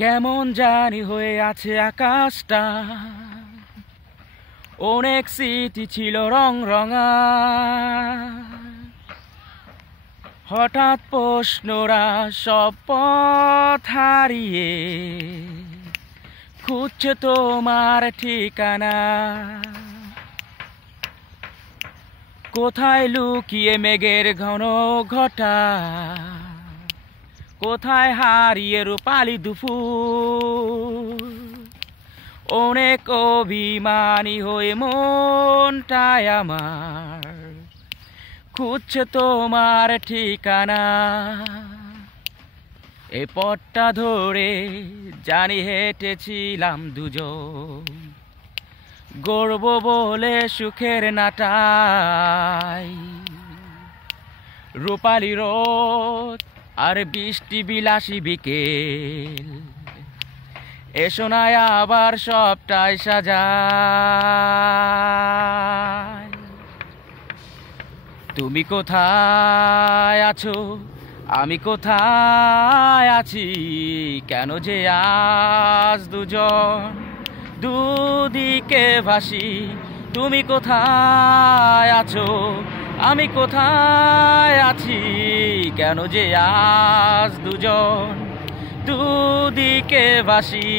কেমন জানি হয়ে আছে আকাশটা, অনেক স্মৃতি ছিল রং রঙা। হঠাৎ প্রশ্নরা সব পথ হারিয়ে খুঁজছে তোমার ঠিকানা। কোথায় লুকিয়ে মেঘের ঘন ঘটা, কোথায় হারিয়ে রূপালি দুপুর। অনেক অভিমানী হয়ে মনটায় আমার খুঁজছে তোমার ঠিকানা। এ পথটা ধরে জানি হেঁটেছিলাম দুজন, গর্ব বলে সুখের নাটাই। রূপালি রোদ আর বৃষ্টি বিলাসী বিকেল, এসো না আবার সবটাই সাজাই। তুমি কোথায় আছো, আমি কোথায় আছি, কেন যে আজ দুজন দুদিকে ভাসি। তুমি কোথায় আছো, আমি কোথায় আছি, কেন যে আজ দুজন দুদিকে ভাসি।